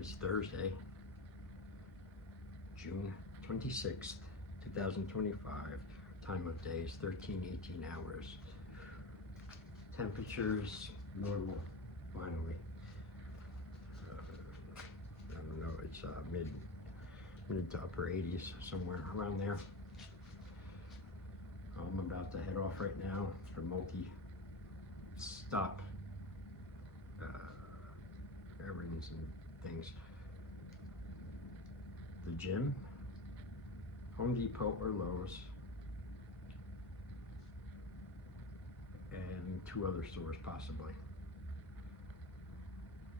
It's Thursday, June 26th, 2025. Time of day is 13-18 hours. Temperatures normal, finally. I don't know, it's mid to upper 80s, somewhere around there. I'm about to head off right now for multi-stop errands and things. The gym, Home Depot or Lowe's, and 2 other stores possibly.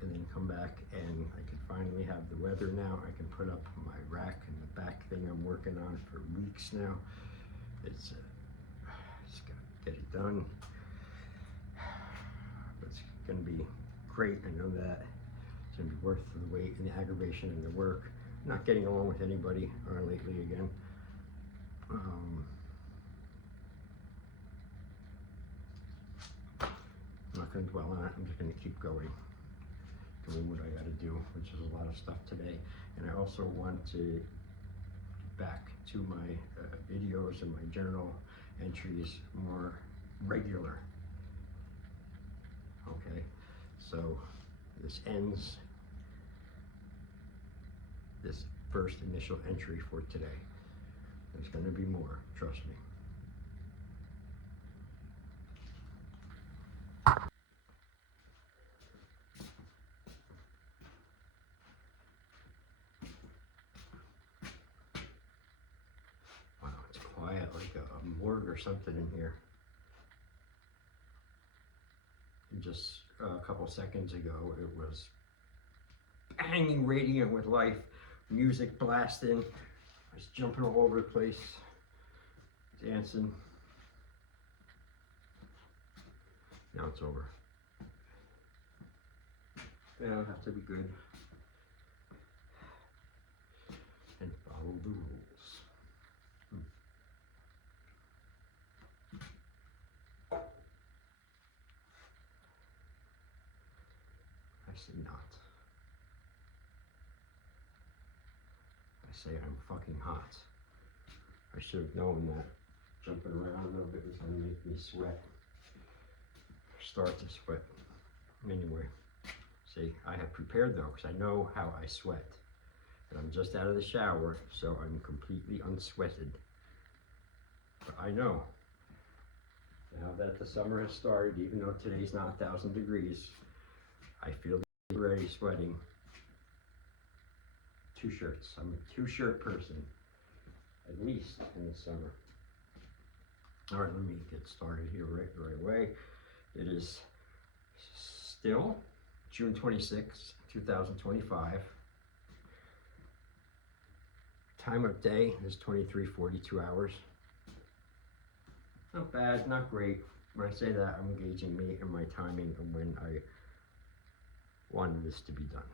And then come back and I can finally have the weather now. I can put up my rack and the back thing I'm working on for weeks now. It's just gotta get it done. It's gonna be great, I know that. It's gonna be worth the wait and the aggravation and the work. I'm not getting along with anybody lately again. I'm not gonna dwell on it, I'm just gonna keep going. Doing what I gotta do, which is a lot of stuff today. And I also want to get back to my videos and my journal entries more regular. Okay, so this ends this first initial entry for today. There's gonna be more, trust me. Wow, it's quiet, like a morgue or something in here. Just a couple seconds ago, it was banging, radiant with life, music blasting. I was jumping all over the place, dancing. Now it's over. Now I have to be good and follow the rules. I say not. I say I'm fucking hot. I should have known that jumping around a little bit was gonna make me sweat. Start to sweat. Anyway, see, I have prepared though, because I know how I sweat. And I'm just out of the shower, so I'm completely unsweated. But I know, now that the summer has started, even though today's not 1,000 degrees, I feel already sweating. 2 shirts. I'm a 2-shirt person, at least in the summer. All right, let me get started here right away. It is still June 26, 2025. Time of day is 23:42 hours. Not bad, not great. When I say that, I'm gauging me and my timing and when I wanted this to be done.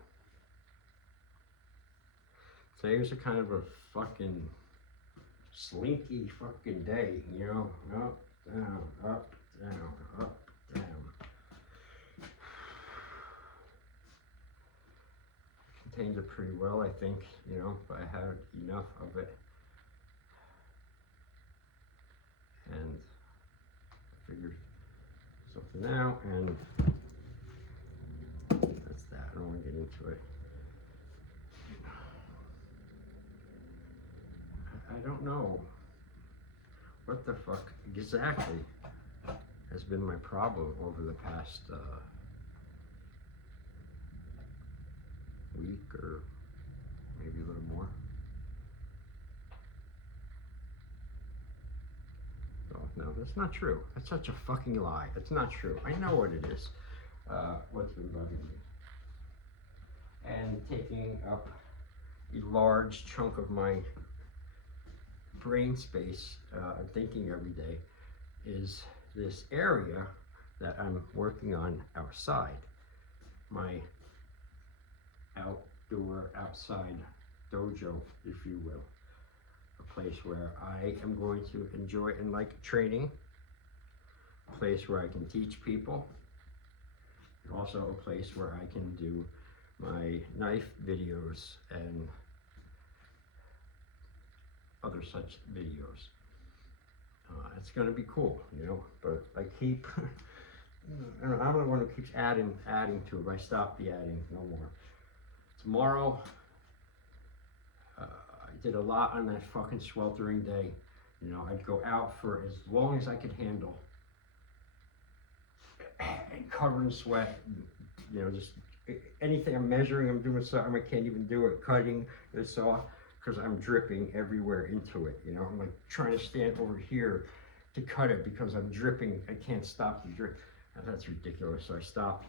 Today's a kind of a fucking slinky fucking day, you know? Up, down, up, down, up, down. Contains it pretty well, I think, you know, but I had enough of it. And I figured something out, and that's that. I don't want to get into it. I don't know what the fuck exactly has been my problem over the past week or maybe a little more. Oh, no, that's not true. That's such a fucking lie. That's not true. I know what it is. What's been bugging me? And taking up a large chunk of my brain space, thinking every day, is this area that I'm working on outside. My outdoor, outside dojo, if you will. A place where I am going to enjoy and like training. A place where I can teach people. Also a place where I can do my knife videos and other such videos. It's going to be cool, you know, but I keep, I'm the one who keeps adding to it. I stop the adding, no more. Tomorrow, I did a lot on that fucking sweltering day. You know, I'd go out for as long as I could handle, and covered in sweat, you know, just anything I'm measuring, I'm doing something, I can't even do it, cutting this off, because I'm dripping everywhere into it, you know. I'm like trying to stand over here to cut it because I'm dripping, I can't stop the drip. That's ridiculous, so I stop.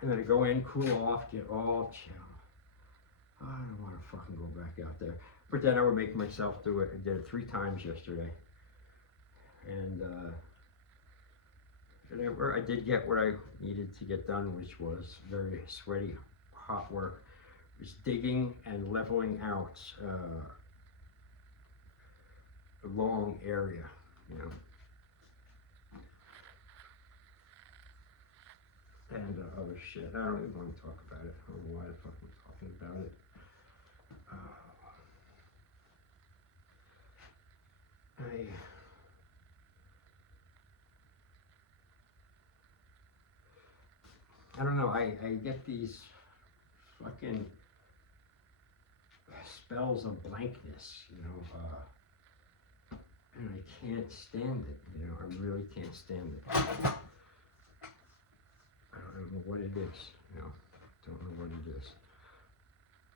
And then I go in, cool off, get all chill. I don't want to fucking go back out there. But then I would make myself do it. I did it 3 times yesterday. And I did get what I needed to get done, which was very sweaty, hot work. It was digging and leveling out a long area, you know. And other shit. I don't even want to talk about it. I don't know why the fuck I'm talking about it. I don't know, I get these fucking spells of blankness, you know, and I can't stand it, you know, I really can't stand it. I don't know what it is, you know, don't know what it is.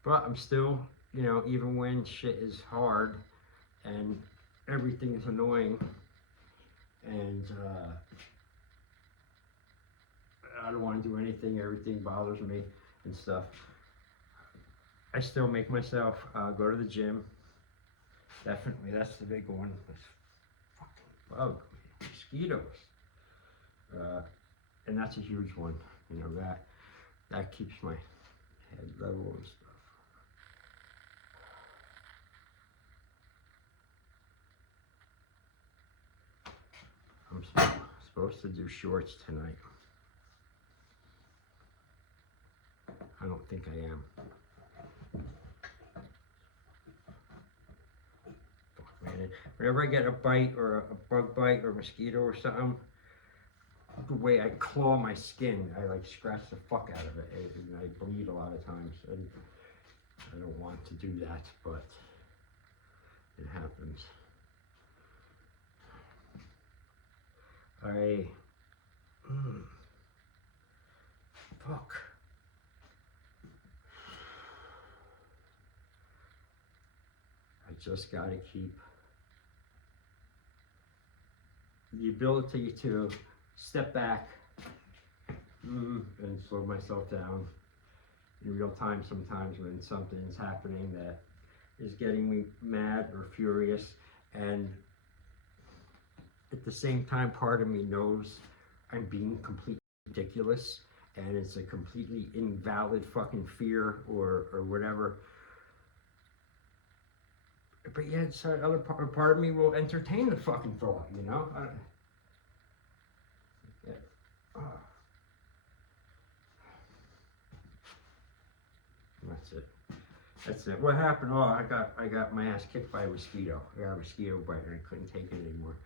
But I'm still, you know, even when shit is hard and everything is annoying and I don't want to do anything, everything bothers me and stuff, I still make myself go to the gym. Definitely, that's the big one. This fucking bug, mosquitoes. And that's a huge one, you know, that keeps my head level and stuff. I'm supposed to do shorts tonight. I don't think I am. Man, whenever I get a bite or a bug bite or a mosquito or something, the way I claw my skin, I like scratch the fuck out of it, and I bleed a lot of times. And I don't want to do that, but it happens. Fuck. I just gotta keep the ability to step back and slow myself down in real time sometimes when something's happening that is getting me mad or furious, and at the same time part of me knows I'm being completely ridiculous and it's a completely invalid fucking fear or whatever. But yet, other part of me will entertain the fucking thought, you know? That's it. That's it. What happened? Oh, I got my ass kicked by a mosquito. I got a mosquito bite and I couldn't take it anymore.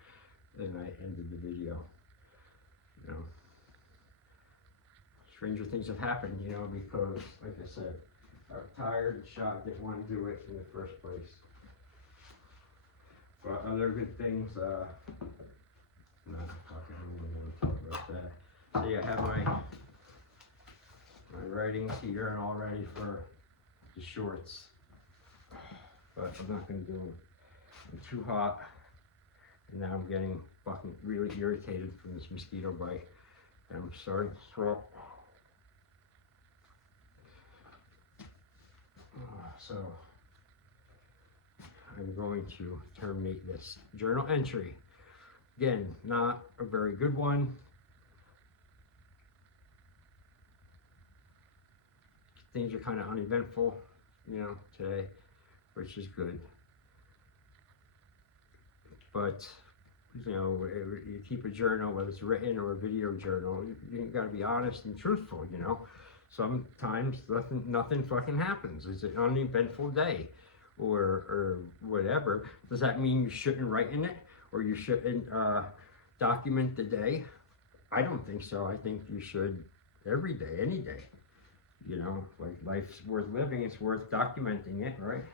Then I ended the video. You know, stranger things have happened, you know, because, like I said, I was tired and shot, didn't want to do it in the first place. But other good things, I don't really want to talk about that. So yeah, I have my writings here and all ready for the shorts. But I'm not going to do them. I'm too hot. And now I'm getting fucking really irritated from this mosquito bite. And I'm starting to sweat. So I'm going to terminate this journal entry. Again, not a very good one. Things are kind of uneventful, you know, today, which is good. But, you know, you keep a journal, whether it's written or a video journal, you gotta be honest and truthful, you know. Sometimes nothing fucking happens. It's an uneventful day, or whatever. Does that mean you shouldn't write in it, or you shouldn't document the day? I don't think so. I think you should every day, any day. You know, like life's worth living, it's worth documenting it, right?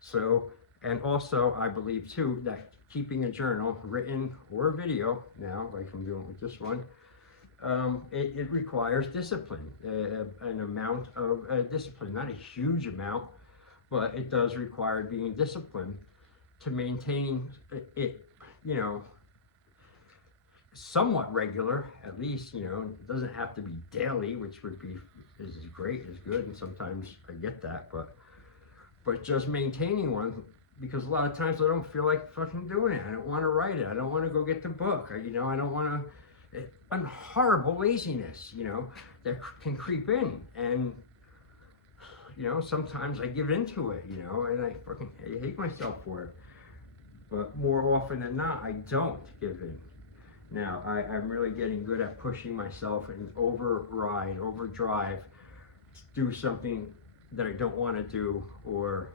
So, and also I believe too that keeping a journal, written or video, now like I'm doing with this one, it requires discipline, an amount of discipline, not a huge amount, but it does require being disciplined to maintain it, you know, somewhat regular, at least. You know, it doesn't have to be daily, which would be is great, is good, and sometimes I get that, but just maintaining one, because a lot of times I don't feel like fucking doing it. I don't want to write it. I don't want to go get the book. You know, I don't want to. And horrible laziness, you know, that can creep in, and you know, sometimes I give into it, you know, and I hate myself for it. But more often than not, I don't give in. Now, I'm really getting good at pushing myself and overdrive, to do something that I don't want to do, or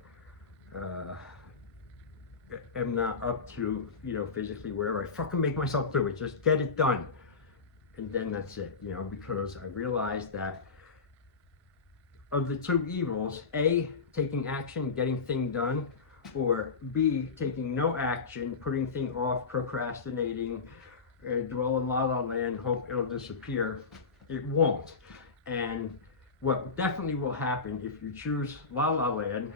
am not up to, you know, physically, whatever. I fucking make myself do it. Just get it done. And then that's it, you know, because I realized that of the two evils, A, taking action, getting thing done, or B, taking no action, putting thing off, procrastinating, dwell in la la land, hope it'll disappear, it won't. And what definitely will happen if you choose la la land,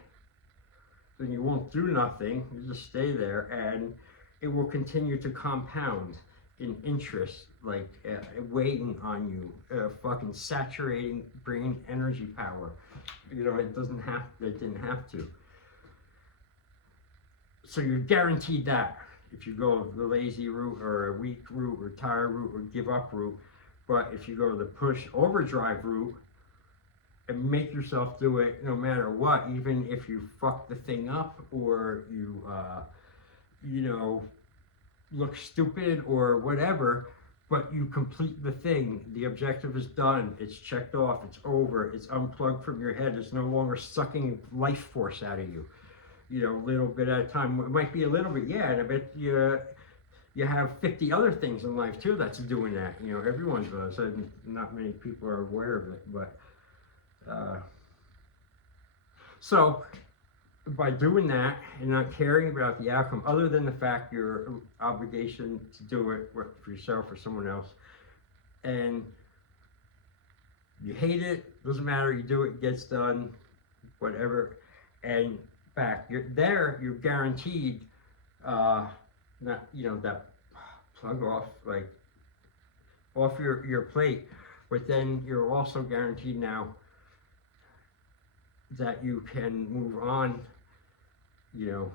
then you won't do nothing, you just stay there, and it will continue to compound in interest, like weighing on you, fucking saturating brain energy power. You know, it didn't have to. So you're guaranteed that if you go the lazy route, or a weak route, or tired route, or give up route. But if you go the push overdrive route and make yourself do it no matter what, even if you fuck the thing up, or you, you know, look stupid or whatever, but you complete the thing. The objective is done. It's checked off. It's over. It's unplugged from your head. It's no longer sucking life force out of you. You know, a little bit at a time. It might be a little bit, yeah, and I bet you have 50 other things in life too that's doing that. You know, everyone does, and not many people are aware of it. But so by doing that and not caring about the outcome, other than the fact your obligation to do it for yourself or someone else, and you hate it, doesn't matter, you do it, it gets done, whatever, and back, you're guaranteed, not, you know, that plug off, like, off your plate, but then you're also guaranteed now that you can move on, you know,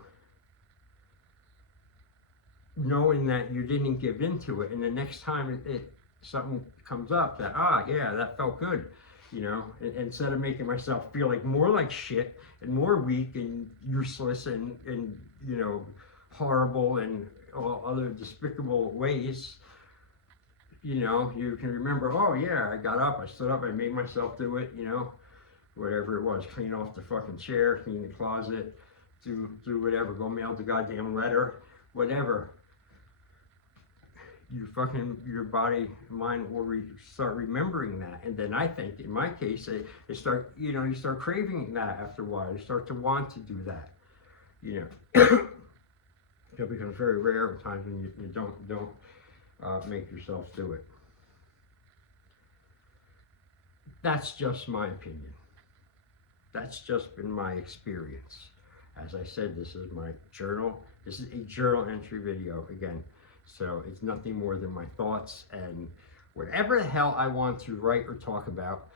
knowing that you didn't give into it, and the next time something comes up that, yeah, that felt good, you know, instead of making myself feel like more like shit and more weak and useless and you know, horrible and all other despicable ways, you know, you can remember, oh yeah, I got up, I stood up, I made myself do it, you know, whatever it was, clean off the fucking chair, clean the closet, do whatever, go mail the goddamn letter, whatever. You fucking, your body, mind will start remembering that. And then I think, in my case, it start, you know, you start craving that after a while. You start to want to do that, you know. It becomes very rare at times when you don't make yourself do it. That's just my opinion. That's just been my experience. As I said, this is my journal. This is a journal entry video, again. So it's nothing more than my thoughts and whatever the hell I want to write or talk about,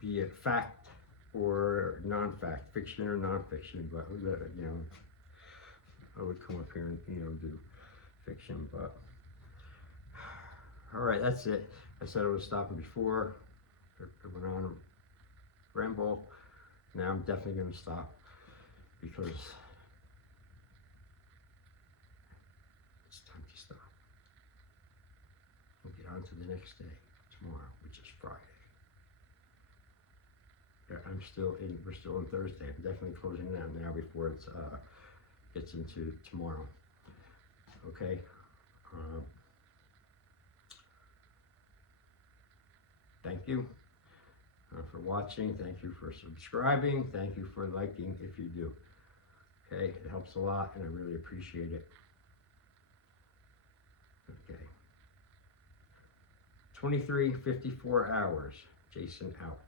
be it fact or non-fact, fiction or non-fiction, but, you know, I would come up here and, you know, do fiction, but, all right, that's it. I said I was stopping before, I went on a ramble. Now I'm definitely going to stop, because it's time to stop. on to the next day, tomorrow, which is Friday. Yeah, we're still in Thursday. I'm definitely closing it out now before it gets into tomorrow. Okay. Thank you for watching. Thank you for subscribing. Thank you for liking if you do. Okay, it helps a lot and I really appreciate it. Okay. 23:54 hours. Jason out.